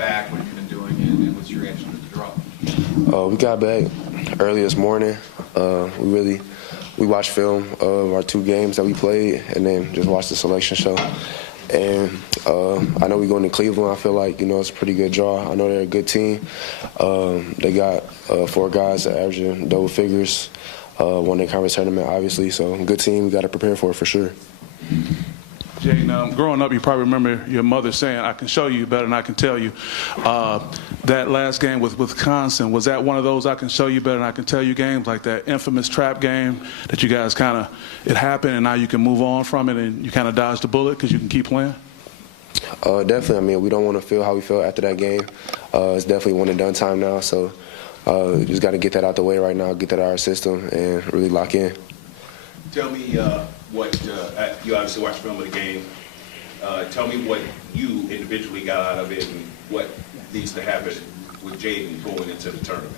back? What have you been doing, and what's your reaction to the draw? We got back early this morning. We watched film of our 2 games that we played, and then just watched the selection show. And I know we're going to Cleveland. I feel like, it's a pretty good draw. I know they're a good team. They got 4 guys that averaging double figures, won their conference tournament, obviously. So, good team. We got to prepare for it for sure. Jaden, growing up, you probably remember your mother saying, "I can show you better than I can tell you." That last game with Wisconsin, was that one of those "I can show you better than I can tell you" games, like that infamous trap game that you guys it happened and now you can move on from it and you kind of dodged the bullet because you can keep playing? Definitely. I mean, we don't want to feel how we felt after that game. It's definitely one and done time now. So just got to get that out the way right now, get that out of our system, and really lock in. Tell me you obviously watched film of the game. Tell me what you individually got out of it and what needs to happen with Jaden going into the tournament.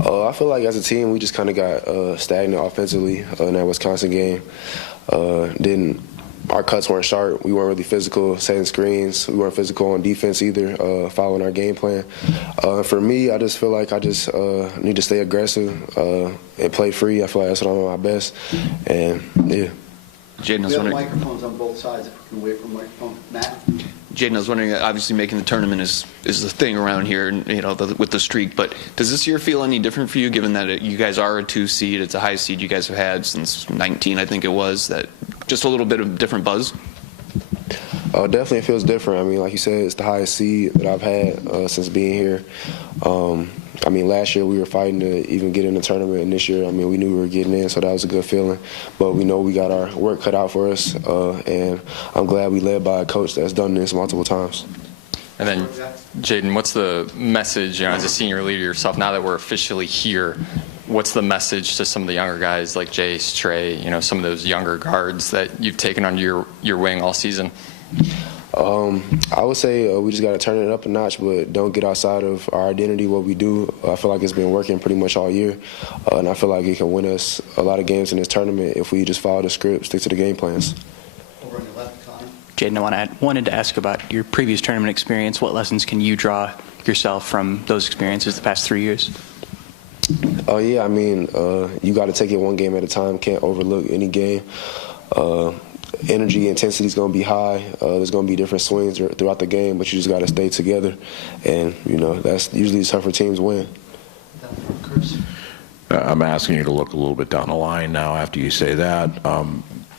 I feel like as a team, we just kind of got stagnant offensively in that Wisconsin game. Our cuts weren't sharp. We weren't really physical, setting screens. We weren't physical on defense either, following our game plan. For me, I just feel like I just need to stay aggressive and play free. I feel like that's what I'm at my best. And, yeah. Jaden, we have microphones on both sides. If we can wait for microphone. Matt? Jaden, I was wondering, obviously making the tournament is the thing around here, with the streak, but does this year feel any different for you, given that you guys are a 2 seed? It's a high seed you guys have had since 19, I think it was. That just a little bit of different buzz? Definitely, it feels different. I mean, like you said, it's the highest seed that I've had since being here. I mean, last year we were fighting to even get in the tournament, and this year, I mean, we knew we were getting in, so that was a good feeling. But we know we got our work cut out for us, and I'm glad we led by a coach that's done this multiple times. And then, Jaden, what's the message, as a senior leader yourself, now that we're officially here, what's the message to some of the younger guys like Jace, Trey, some of those younger guards that you've taken under your wing all season? I would say we just got to turn it up a notch, but don't get outside of our identity, what we do. I feel like it's been working pretty much all year, and I feel like it can win us a lot of games in this tournament if we just follow the script, stick to the game plans. Over on your left, Connor. Jaden, I wanted to ask about your previous tournament experience. What lessons can you draw yourself from those experiences the past 3 years? Yeah, I mean, you got to take it one game at a time. Can't overlook any game. Energy, intensity is going to be high. There's going to be different swings throughout the game, but you just got to stay together. And, that's usually the tougher teams win. I'm asking you to look a little bit down the line now after you say that.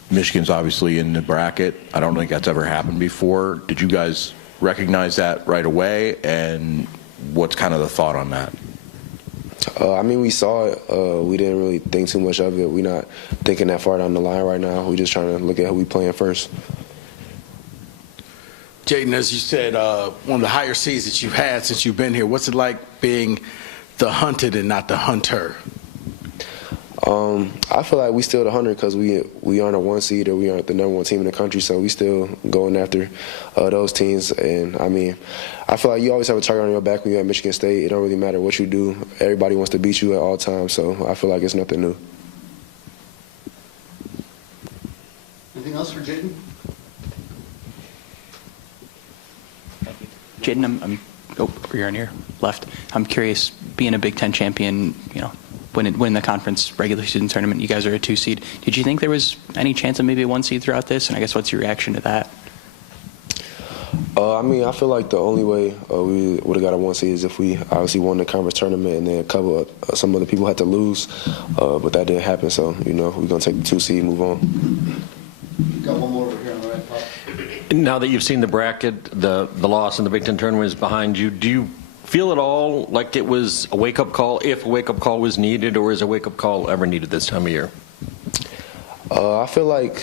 Michigan's obviously in the bracket. I don't think that's ever happened before. Did you guys recognize that right away? And what's kind of the thought on that? I mean, we saw it. We didn't really think too much of it. We're not thinking that far down the line right now. We're just trying to look at who we playing first. Jaden, as you said, one of the higher seeds that you've had since you've been here, what's it like being the hunted and not the hunter? I feel like we still the hunter because we aren't a 1 seed or we aren't the #1 team in the country, so we still going after those teams. And, I mean, I feel like you always have a target on your back when you're at Michigan State. It don't really matter what you do. Everybody wants to beat you at all times, so I feel like it's nothing new. Anything else for Jaden? Jaden, you're on your left. I'm curious, being a Big Ten champion, win the conference regular season tournament, you guys are a 2 seed. Did you think there was any chance of maybe a 1 seed throughout this? And I guess what's your reaction to that? I mean, I feel like the only way we would have got a 1 seed is if we obviously won the conference tournament and then some other people had to lose, but that didn't happen. So, we're going to take the 2 seed and move on. Got one more over here on the right, Pop. Now that you've seen the bracket, the loss in the Big Ten tournament is behind you, do you feel at all like it was a wake-up call, if a wake-up call was needed, or is a wake-up call ever needed this time of year? I feel like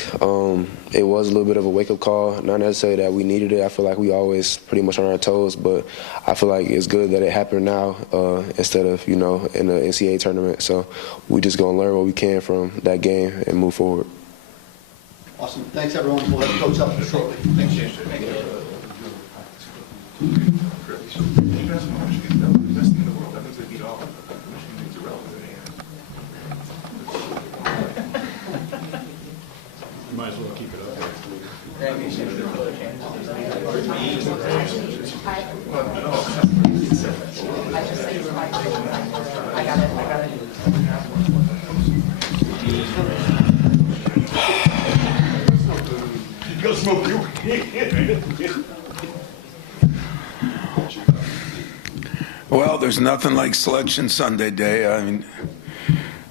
it was a little bit of a wake-up call. Not necessarily that we needed it. I feel like we always pretty much on our toes, but I feel like it's good that it happened now instead of, in the NCAA tournament. So we just going to learn what we can from that game and move forward. Awesome. Thanks, everyone. We'll have Coach up shortly. Thanks, James. Thank you. Best in the world. That means they beat all. Michigan means irrelevant. You might as well keep it up there. Well, there's nothing like Selection Sunday day. I mean,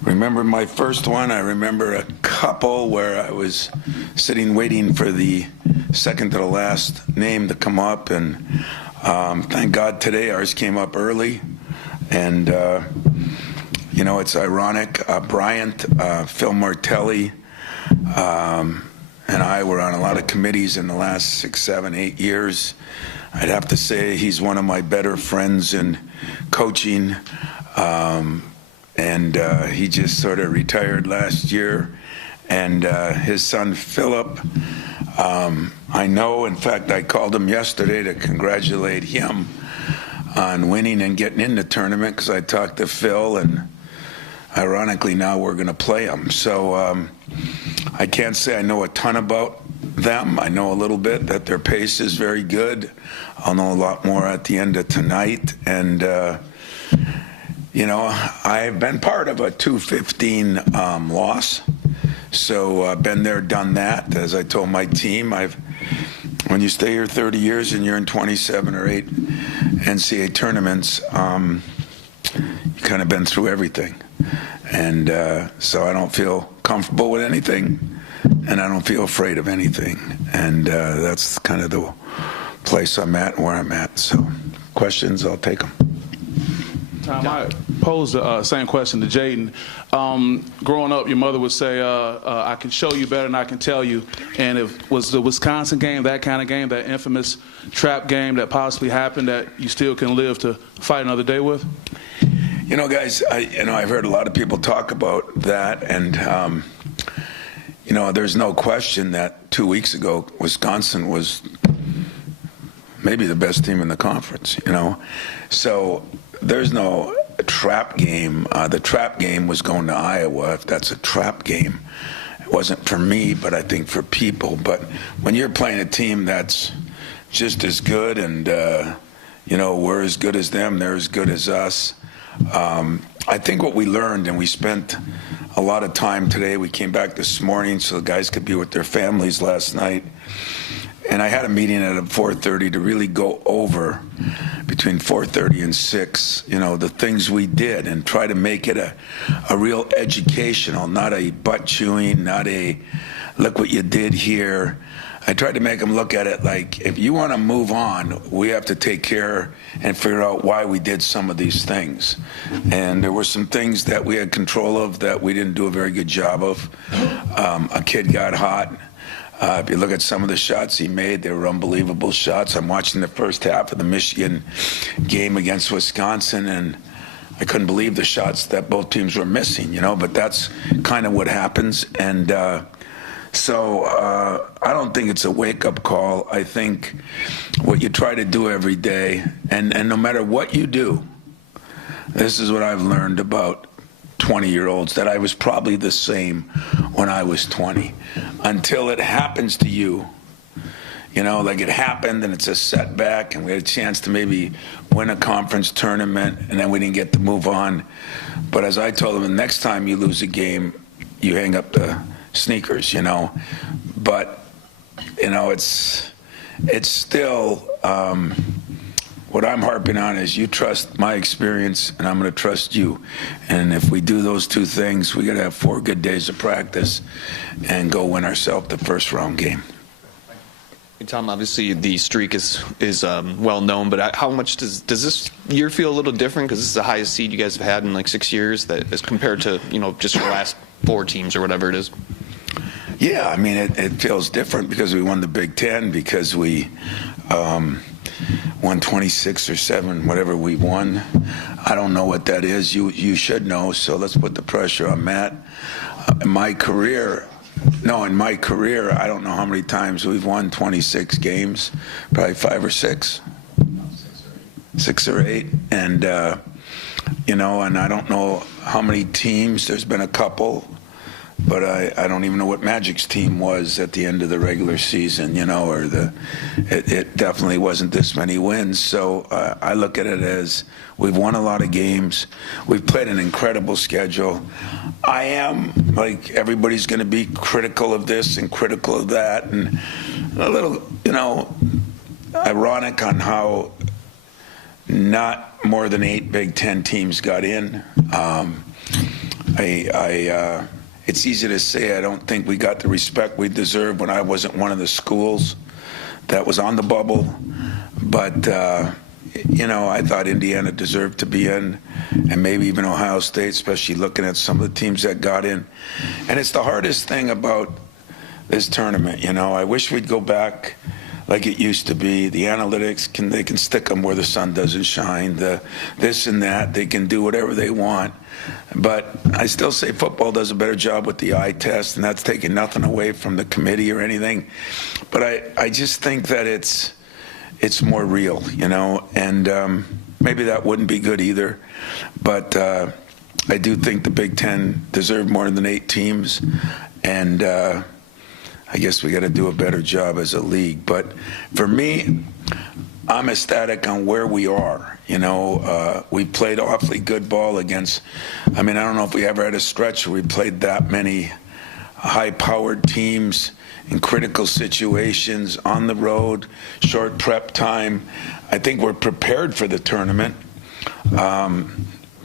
remember my first one. I remember a couple where I was sitting waiting for the second to the last name to come up, and thank God today ours came up early. And you know, it's ironic. Bryant, Phil Martelli, and I were on a lot of committees in the last 6, 7, 8 years. I'd have to say he's one of my better friends in coaching, and he just sort of retired last year. And his son Philip, I know, in fact, I called him yesterday to congratulate him on winning and getting in the tournament, because I talked to Phil, and ironically now we're going to play him. So I can't say I know a ton about them. I know a little bit that their pace is very good. I'll know a lot more at the end of tonight. And you know, I've been part of a 215 loss, so I've been there, done that. As I told my team, when you stay here 30 years and you're in 27 or 8 NCAA tournaments, you kind of been through everything. And so I don't feel comfortable with anything, and I don't feel afraid of anything. And that's kind of the place I'm at and where I'm at. So questions, I'll take them. Tom, I posed the same question to Jaden. Growing up, your mother would say, I can show you better than I can tell you. And was the Wisconsin game that kind of game, that infamous trap game that possibly happened that you still can live to fight another day with? You know, guys, I've heard a lot of people talk about that, and you know, there's no question that 2 weeks ago Wisconsin was maybe the best team in the conference. You know, so there's no trap game. The trap game was going to Iowa, if that's a trap game. It wasn't for me, but I think for people. But when you're playing a team that's just as good, and you know, we're as good as them, they're as good as us. I think what we learned, and we spent a lot of time today, we came back this morning so the guys could be with their families last night, and I had a meeting at 4:30 to really go over, between 4:30 and 6, you know, the things we did, and try to make it a real educational, not a butt chewing, not a look what you did here. I tried to make them look at it like, if you want to move on, we have to take care and figure out why we did some of these things. And there were some things that we had control of that we didn't do a very good job of. A kid got hot. If you look at some of the shots he made, they were unbelievable shots. I'm watching the first half of the Michigan game against Wisconsin, and I couldn't believe the shots that both teams were missing, you know, but that's kind of what happens. And so I don't think it's a wake-up call. I think what you try to do every day, and no matter what you do, this is what I've learned about 20-year-olds, that I was probably the same when I was 20. Until it happens to you, you know, like it happened and it's a setback, and we had a chance to maybe win a conference tournament, and then we didn't get to move on. But as I told them, the next time you lose a game, you hang up the sneakers, you know. But you know, it's still what I'm harping on is you trust my experience, and I'm going to trust you. And if we do those two things, we got to have 4 good days of practice and go win ourselves the first round game. Hey, Tom, obviously the streak is well known, but how much does this year feel a little different, because this is the highest seed you guys have had in like 6 years, that as compared to, you know, just your last 4 teams or whatever it is? Yeah, I mean, it feels different because we won the Big Ten, because we won 26 or 7, whatever we won. I don't know what that is. You should know, so let's put the pressure on Matt. In my career, I don't know how many times we've won 26 games, probably 5 or 6. 6 or 8. And, you know, and I don't know how many teams. There's been a couple but I don't even know what Magic's team was at the end of the regular season, or it definitely wasn't this many wins. So I look at it as we've won a lot of games. We've played an incredible schedule. I am, like everybody's going to be critical of this and critical of that, and a little, ironic on how not more than 8 Big Ten teams got in. It's easy to say I don't think we got the respect we deserved when I wasn't one of the schools that was on the bubble. But, I thought Indiana deserved to be in, and maybe even Ohio State, especially looking at some of the teams that got in. And it's the hardest thing about this tournament. I wish we'd go back like it used to be. The analytics, they can stick them where the sun doesn't shine. The this and that, they can do whatever they want. But I still say football does a better job with the eye test, and that's taking nothing away from the committee or anything. But I just think that it's more real, and maybe that wouldn't be good either. But I do think the Big Ten deserved more than 8 teams, and I guess we got to do a better job as a league. But for me, I'm ecstatic on where we are. We played awfully good ball against, I don't know if we ever had a stretch where we played that many high-powered teams in critical situations, on the road, short prep time. I think we're prepared for the tournament.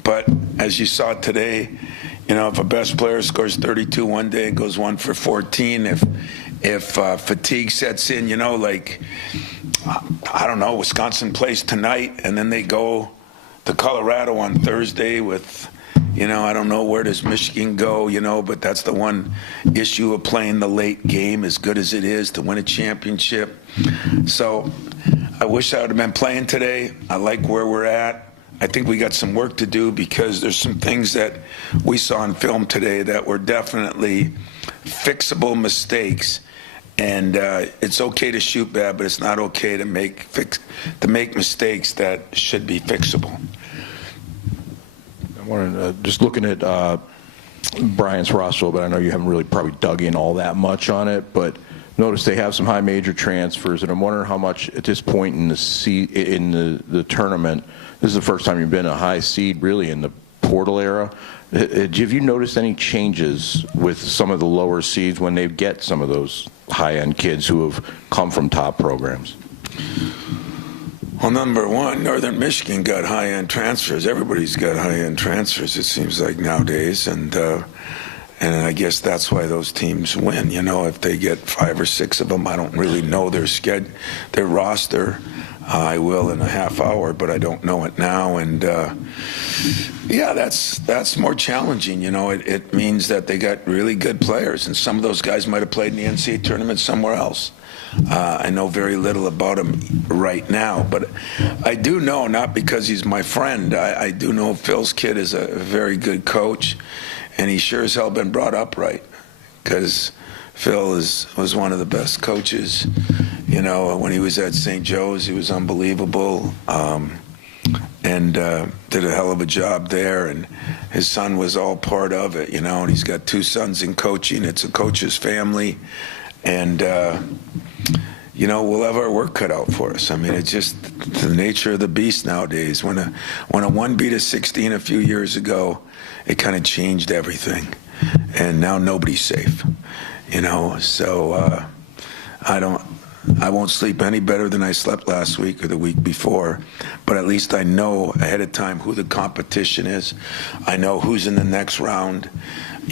But as you saw today, if a best player scores 32 one day and goes 1 for 14, if fatigue sets in, I don't know, Wisconsin plays tonight and then they go to Colorado on Thursday with, I don't know, where does Michigan go, but that's the one issue of playing the late game, as good as it is to win a championship. So I wish I would have been playing today. I like where we're at. I think we got some work to do because there's some things that we saw on film today that were definitely fixable mistakes. And it's okay to shoot bad, but it's not okay to make mistakes that should be fixable. I want to just looking at Bryant's roster, but I know you haven't really probably dug in all that much on it, but notice they have some high major transfers, and I'm wondering how much at this point in the tournament, this is the first time you've been a high seed really in the portal era. Have you noticed any changes with some of the lower seeds when they get some of those high-end kids who have come from top programs? Well, number one, Northern Michigan got high-end transfers. Everybody's got high-end transfers, it seems like nowadays, and I guess that's why those teams win. If they get 5 or 6 of them, I don't really know their roster. I will in a half hour, but I don't know it now. And yeah, that's more challenging. It means that they got really good players, and some of those guys might have played in the NCAA tournament somewhere else. I know very little about him right now, but I do know, not because he's my friend, I do know Phil's kid is a very good coach, and he sure as hell been brought up right, because Phil was one of the best coaches. When he was at St. Joe's, he was unbelievable, and did a hell of a job there, and his son was all part of it, and he's got 2 sons in coaching. It's a coach's family, and we'll have our work cut out for us. It's just the nature of the beast nowadays. When a 1 beat a 16 a few years ago, it kind of changed everything, and now nobody's safe. So I won't sleep any better than I slept last week or the week before, but at least I know ahead of time who the competition is. I know who's in the next round.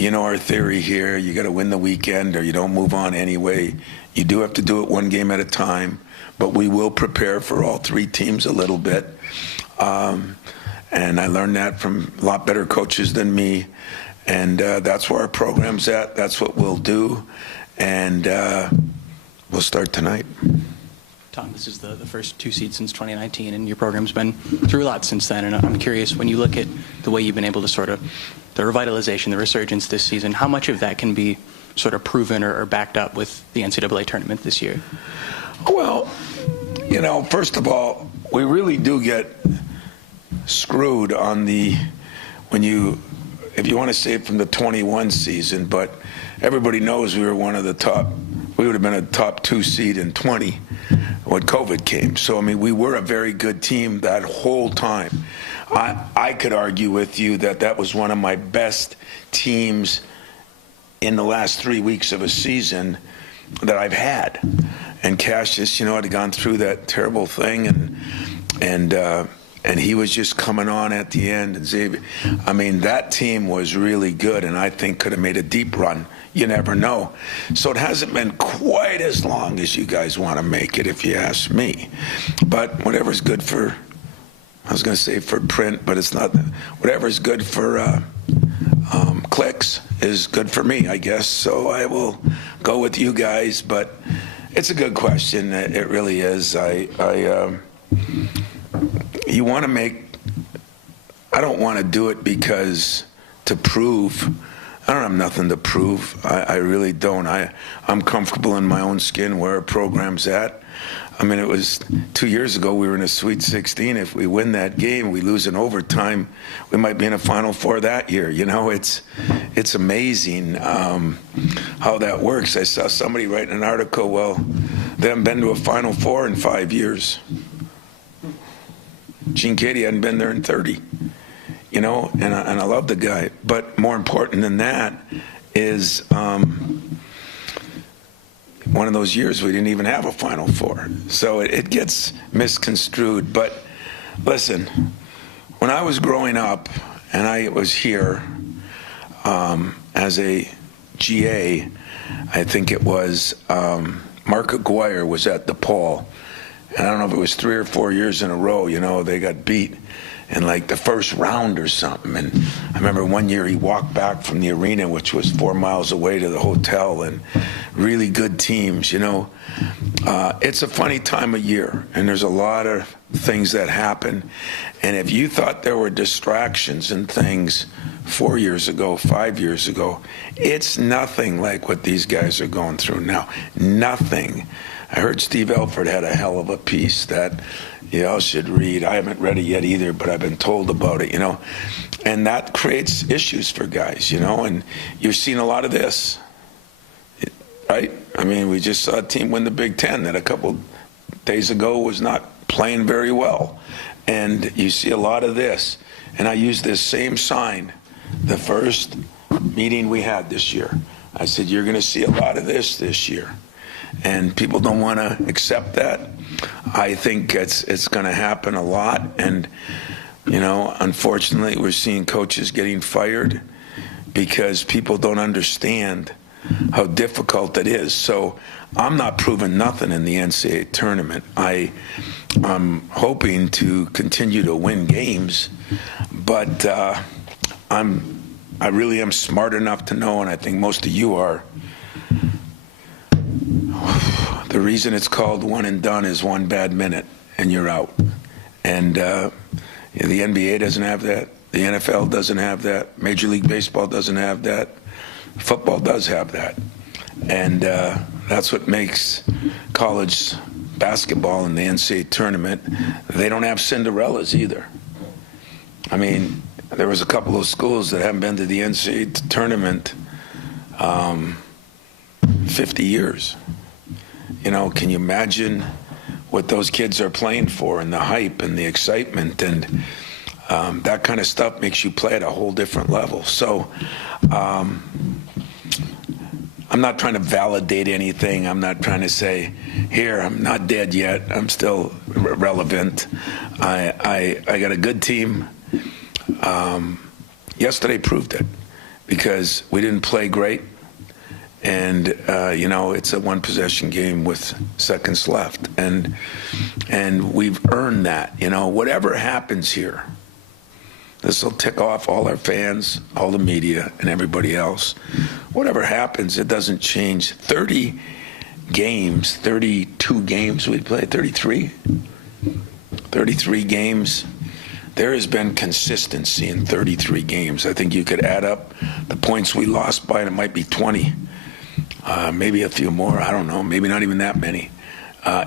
Our theory here, you got to win the weekend or you don't move on anyway. You do have to do it one game at a time, but we will prepare for all 3 teams a little bit. And I learned that from a lot better coaches than me. And that's where our program's at. That's what we'll do. And we'll start tonight. Tom, this is the first 2 seed since 2019, and your program's been through a lot since then. And I'm curious, when you look at the way you've been able to sort of, the revitalization, the resurgence this season, how much of that can be sort of proven or backed up with the NCAA tournament this year? Well, first of all, we really do get screwed on when you if you want to say from the 21 season, but everybody knows we were one of the top. We would have been a top 2 seed in 20 when COVID came. So, I mean, we were a very good team that whole time. I could argue with you that that was one of my best teams in the last 3 weeks of a season that I've had. And Cassius, had gone through that terrible thing, and he was just coming on at the end. And Xavier, I mean, that team was really good, and I think could have made a deep run. You never know. So it hasn't been quite as long as you guys want to make it, if you ask me. But whatever's good for, I was going to say for print, but it's not. Whatever's good for clicks is good for me, I guess. So I will go with you guys. But it's a good question. It really is. You want to make. I don't want to do it because to prove. I don't have nothing to prove. I really don't. I'm comfortable in my own skin where our program's at. I mean, it was 2 years ago we were in a Sweet 16. If we win that game, we lose in overtime, we might be in a Final Four that year. It's amazing how that works. I saw somebody write an article, well, they haven't been to a Final Four in 5 years. Gene Katie hadn't been there in 30. And I love the guy. But more important than that is one of those years we didn't even have a Final Four. So it gets misconstrued. But listen, when I was growing up and I was here as a GA, I think it was Mark Aguirre was at DePaul. And I don't know if it was 3 or 4 years in a row, they got beat in like the first round or something. And I remember one year he walked back from the arena, which was 4 miles away, to the hotel, and really good teams, It's a funny time of year, and there's a lot of things that happen. And if you thought there were distractions and things 4 years ago, 5 years ago, it's nothing like what these guys are going through now. Nothing. I heard Steve Elford had a hell of a piece that you all should read. I haven't read it yet either, but I've been told about it, And that creates issues for guys, and you're seeing a lot of this, right? I mean, we just saw a team win the Big Ten that a couple days ago was not playing very well. And you see a lot of this. And I used this same sign the first meeting we had this year. I said, you're going to see a lot of this year. And people don't want to accept that. I think it's going to happen a lot. And, unfortunately, we're seeing coaches getting fired because people don't understand how difficult it is. So I'm not proving nothing in the NCAA tournament. I'm hoping to continue to win games, but I really am smart enough to know, and I think most of you are, the reason it's called one and done is one bad minute and you're out. And the NBA doesn't have that. The NFL doesn't have that. Major League Baseball doesn't have that. Football does have that. And that's what makes college basketball in the NCAA tournament. They don't have Cinderellas either. I mean, there was a couple of schools that haven't been to the NCAA tournament 50 years. Can you imagine what those kids are playing for, and the hype and the excitement, and that kind of stuff makes you play at a whole different level. So I'm not trying to validate anything. I'm not trying to say, here, I'm not dead yet. I'm still relevant. I got a good team. Yesterday proved it because we didn't play great. And, it's a one-possession game with seconds left. And we've earned that. Whatever happens here, this will tick off all our fans, all the media, and everybody else. Whatever happens, it doesn't change. 30 games, 32 games we played, 33 games. There has been consistency in 33 games. I think you could add up the points we lost by, and it might be 20. Maybe a few more, I don't know, maybe not even that many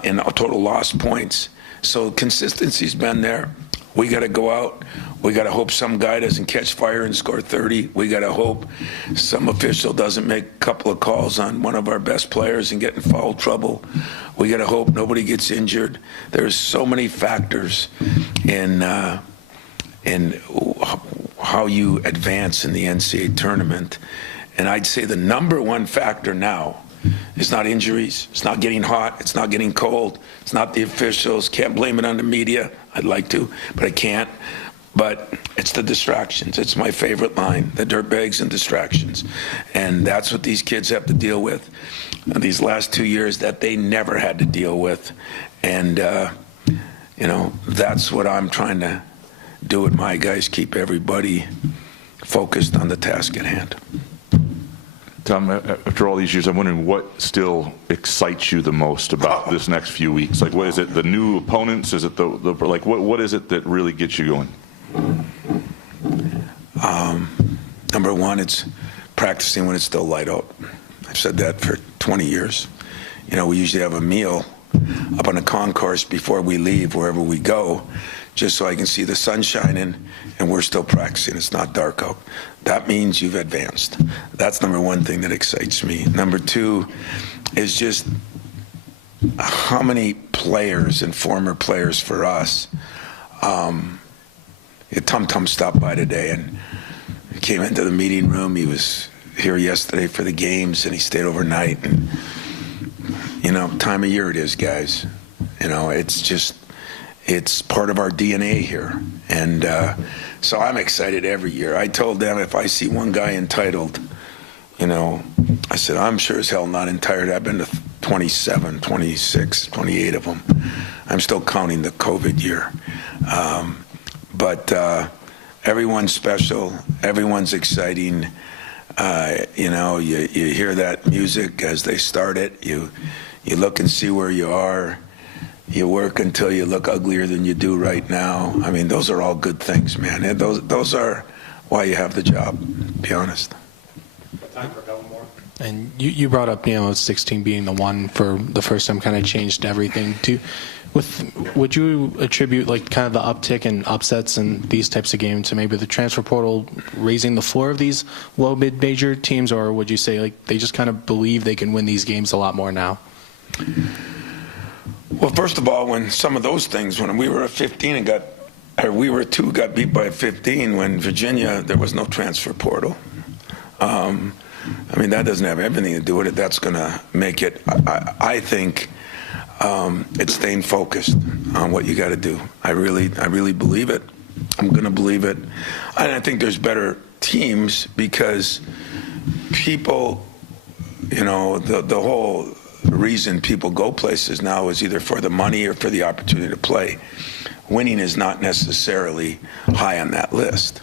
in total lost points. So consistency's been there. We got to go out. We got to hope some guy doesn't catch fire and score 30. We got to hope some official doesn't make a couple of calls on one of our best players and get in foul trouble. We got to hope nobody gets injured. There's so many factors in how you advance in the NCAA tournament. And I'd say the number one factor now is not injuries. It's not getting hot. It's not getting cold. It's not the officials. Can't blame it on the media. I'd like to, but I can't. But it's the distractions. It's my favorite line, the dirtbags and distractions. And that's what these kids have to deal with these last 2 years that they never had to deal with. And, that's what I'm trying to do with my guys, keep everybody focused on the task at hand. Tom, after all these years, I'm wondering what still excites you the most about this next few weeks. Like, what is it? The new opponents? Is it what is it that really gets you going? Number one, it's practicing when it's still light out. I've said that for 20 years. We usually have a meal up on the concourse before we leave, wherever we go, just so I can see the sun shining, and we're still practicing. It's not dark out. That means you've advanced. That's number one thing that excites me. Number two is just how many players and former players for us. Tum Tum stopped by today and he came into the meeting room. He was here yesterday for the games, and he stayed overnight. And, time of year it is, guys. It's part of our DNA here. And so I'm excited every year. I told them if I see one guy entitled, I said, I'm sure as hell not entitled. I've been to 27, 26, 28 of them. I'm still counting the COVID year. But everyone's special. Everyone's exciting. You hear that music as they start it. You look and see where you are. You work until you look uglier than you do right now. I mean, those are all good things, man. And those are why you have the job, to be honest. Time for a couple more. And you brought up, 16 being the one for the first time kind of changed everything. Would you attribute kind of the uptick in upsets in these types of games to maybe the transfer portal raising the floor of these low mid-major teams, or would you say they just kind of believe they can win these games a lot more now? Well, first of all, when some of those things, when we were at 15 and we were 2, got beat by 15, when Virginia, there was no transfer portal. That doesn't have anything to do with it. That's going to make it, I think, it's staying focused on what you got to do. I really believe it. I'm going to believe it. And I think there's better teams because people, the whole reason people go places now is either for the money or for the opportunity to play. Winning is not necessarily high on that list.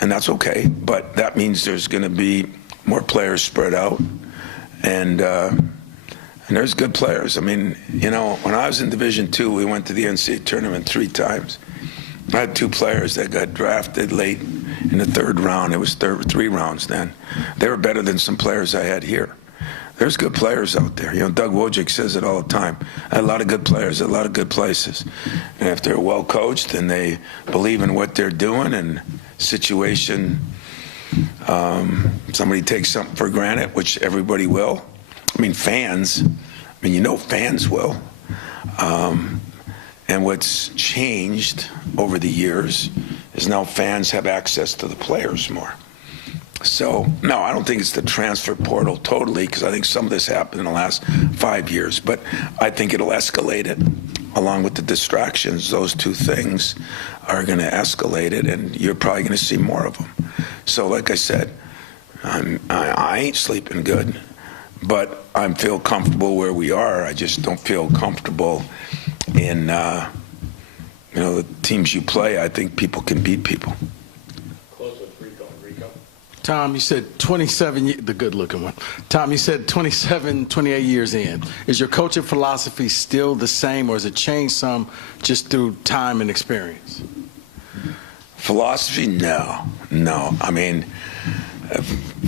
And that's okay. But that means there's going to be more players spread out. And there's good players. When I was in Division II, we went to the NCAA tournament 3 times. I had 2 players that got drafted late in the 3rd round. It was 3 rounds then. They were better than some players I had here. There's good players out there. Doug Wojcik says it all the time. I had a lot of good players at a lot of good places. And if they're well coached and they believe in what they're doing and situation, somebody takes something for granted, which everybody will. Fans, fans will. And what's changed over the years is now fans have access to the players more. So, no, I don't think it's the transfer portal totally, because I think some of this happened in the last 5 years. But I think it'll escalate it, along with the distractions. Those 2 things are going to escalate it, and you're probably going to see more of them. So, like I said, I ain't sleeping good. But I feel comfortable where we are. I just don't feel comfortable in, the teams you play. I think people can beat people. Close with Rico. Tom, you said 27, the good-looking one. Tom, you said 27, 28 years in. Is your coaching philosophy still the same, or has it changed some just through time and experience? Philosophy? No.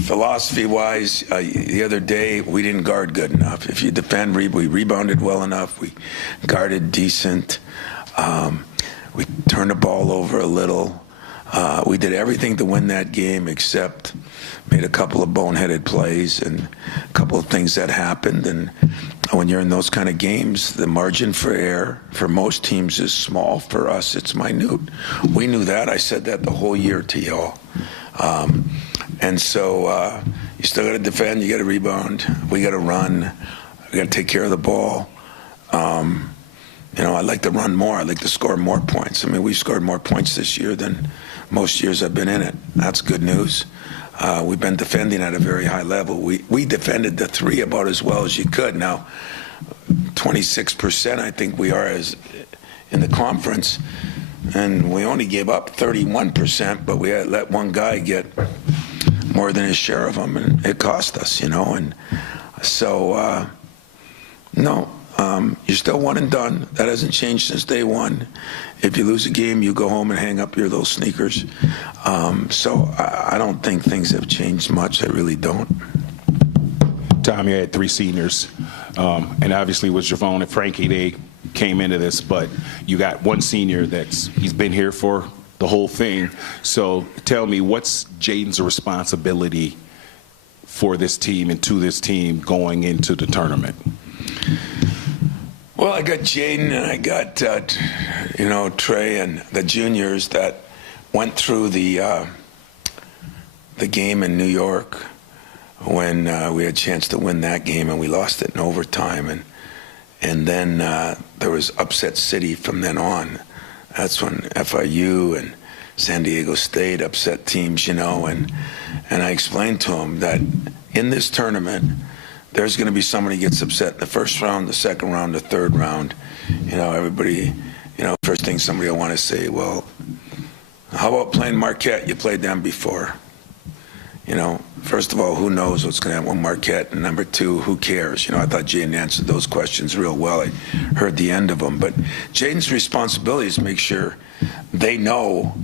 Philosophy-wise, the other day, we didn't guard good enough. If you defend, we rebounded well enough. We guarded decent. We turned the ball over a little. We did everything to win that game except made a couple of boneheaded plays and a couple of things that happened. And when you're in those kind of games, the margin for error for most teams is small. For us, it's minute. We knew that. I said that the whole year to y'all. And so you still got to defend. You got to rebound. We got to run. We got to take care of the ball. I'd like to run more. I'd like to score more points. I mean, we've scored more points this year than most years I've been in it. That's good news. We've been defending at a very high level. We defended the three about as well as you could. Now, 26% I think we are as in the conference, and we only gave up 31%, but we had let one guy get more than his share of them, and it cost us, And so, no. You're still one and done. That hasn't changed since day one. If you lose a game, you go home and hang up your little sneakers. So I don't think things have changed much. I really don't. Tom, you had three seniors, and obviously with Javon and Frankie, they came into this, but you got one senior he's been here for the whole thing. So tell me, what's Jaden's responsibility for this team and to this team going into the tournament? Well, I got Jaden and I got, Trey and the juniors that went through the game in New York when we had a chance to win that game and we lost it in overtime. And then there was upset city from then on. That's when FIU and San Diego State upset teams, and I explained to them that in this tournament, there's going to be somebody gets upset in the first round, the second round, the third round. Everybody, first thing somebody will want to say, well, how about playing Marquette? You played them before. First of all, who knows what's going to happen with Marquette? And number two, who cares? I thought Jaden answered those questions real well. I heard the end of them. But Jaden's responsibility is to make sure they know,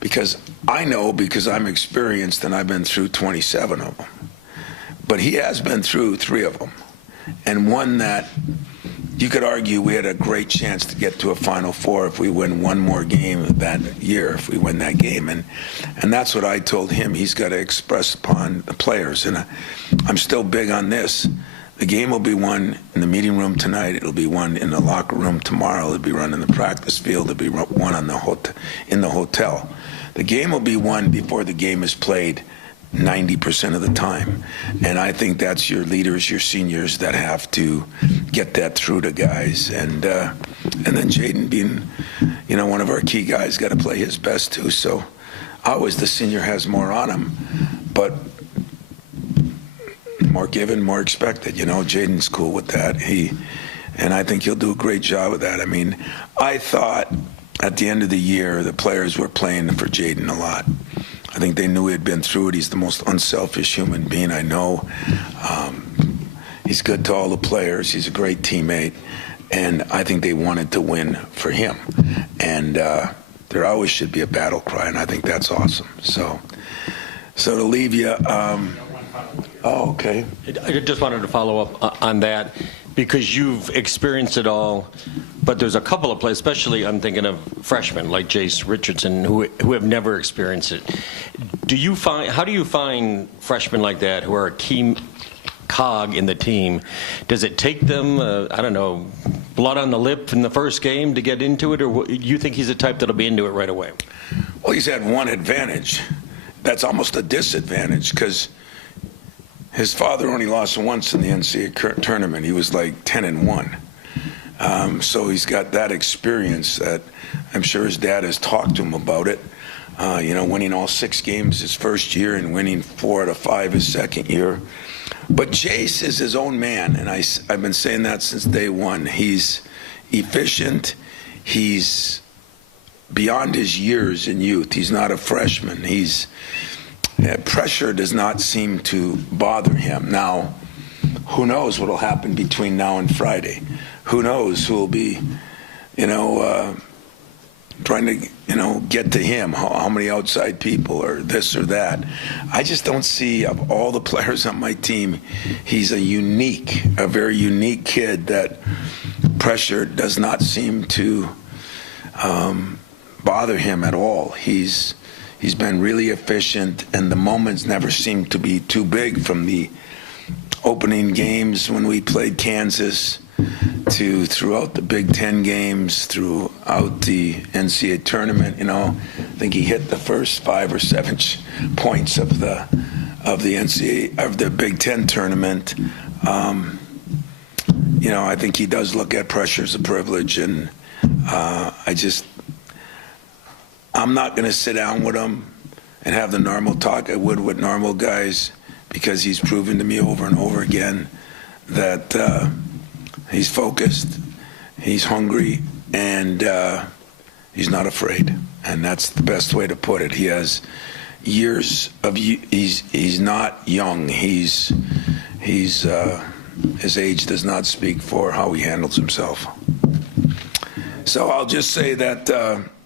because I know because I'm experienced and I've been through 27 of them. But he has been through 3 of them, and one that you could argue we had a great chance to get to a Final Four if we win one more game that year, if we win that game. And that's what I told him he's got to express upon the players. And I'm still big on this. The game will be won in the meeting room tonight. It'll be won in the locker room tomorrow. It'll be run in the practice field. It'll be won in the hotel. The game will be won before the game is played 90% of the time. And I think that's your leaders, your seniors that have to get that through to guys. And then Jaden being, one of our key guys, got to play his best too. So always the senior has more on him, but more given, more expected. Jaden's cool with that. And I think he'll do a great job with that. I mean, I thought at the end of the year, the players were playing for Jaden a lot. I think they knew he had been through it. He's the most unselfish human being I know. He's good to all the players. He's a great teammate. And I think they wanted to win for him. And there always should be a battle cry, and I think that's awesome. So to leave you, okay. I just wanted to follow up on that, because you've experienced it all, but there's a couple of players, especially I'm thinking of freshmen like Jace Richardson, who have never experienced it. How do you find freshmen like that who are a key cog in the team? Does it take them, blood on the lip in the first game to get into it, or do you think he's the type that'll be into it right away? Well, he's had one advantage. That's almost a disadvantage, because his father only lost once in the NCAA tournament. He was like 10-1. So he's got that experience that I'm sure his dad has talked to him about it. Winning all 6 games his first year and winning 4 out of 5 his second year. But Jace is his own man, and I've been saying that since day one. He's efficient. He's beyond his years in youth. He's not a freshman. Pressure does not seem to bother him. Now, who knows what will happen between now and Friday? Who knows who will be, trying to, get to him, how many outside people or this or that. I just don't see, of all the players on my team, he's a very unique kid that pressure does not seem to bother him at all. He's been really efficient, and the moments never seem to be too big, from the opening games when we played Kansas to throughout the Big Ten games, throughout the NCAA tournament. I think he hit the first 5 or 7 points of the NCAA, of the Big Ten tournament. I think he does look at pressure as a privilege, and I'm not going to sit down with him and have the normal talk I would with normal guys, because he's proven to me over and over again that he's focused, he's hungry, and he's not afraid. And that's the best way to put it. He has years of, he's not young. His age does not speak for how he handles himself. So I'll just say that,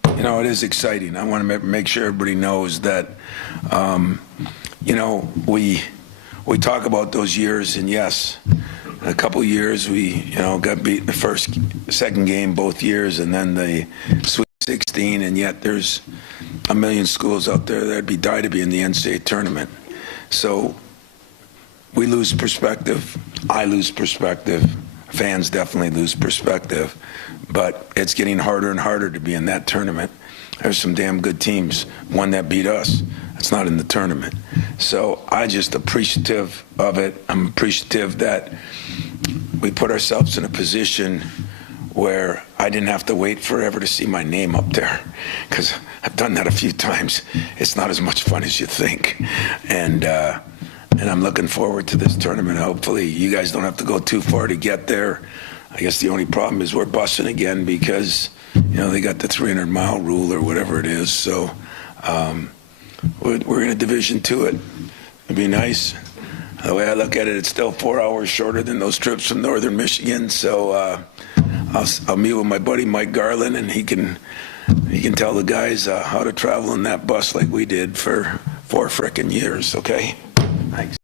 it is exciting. I want to make sure everybody knows that, we talk about those years, and yes, a couple years we, got beat in the second game both years, and then the Sweet 16, and yet there's a million schools out there that'd die to be in the NCAA tournament. So we lose perspective. I lose perspective. Fans definitely lose perspective. But it's getting harder and harder to be in that tournament. There's some damn good teams. One that beat us, it's not in the tournament. So I'm just appreciative of it. I'm appreciative that we put ourselves in a position where I didn't have to wait forever to see my name up there, because I've done that a few times. It's not as much fun as you think. And I'm looking forward to this tournament. Hopefully you guys don't have to go too far to get there. I guess the only problem is we're busing again, because they got the 300-mile rule or whatever it is. So we're in a Division II. It'd be nice. The way I look at it, it's still 4 hours shorter than those trips from northern Michigan. So I'll meet with my buddy Mike Garland, and he can tell the guys how to travel in that bus like we did for 4 frickin' years. Okay. Thanks.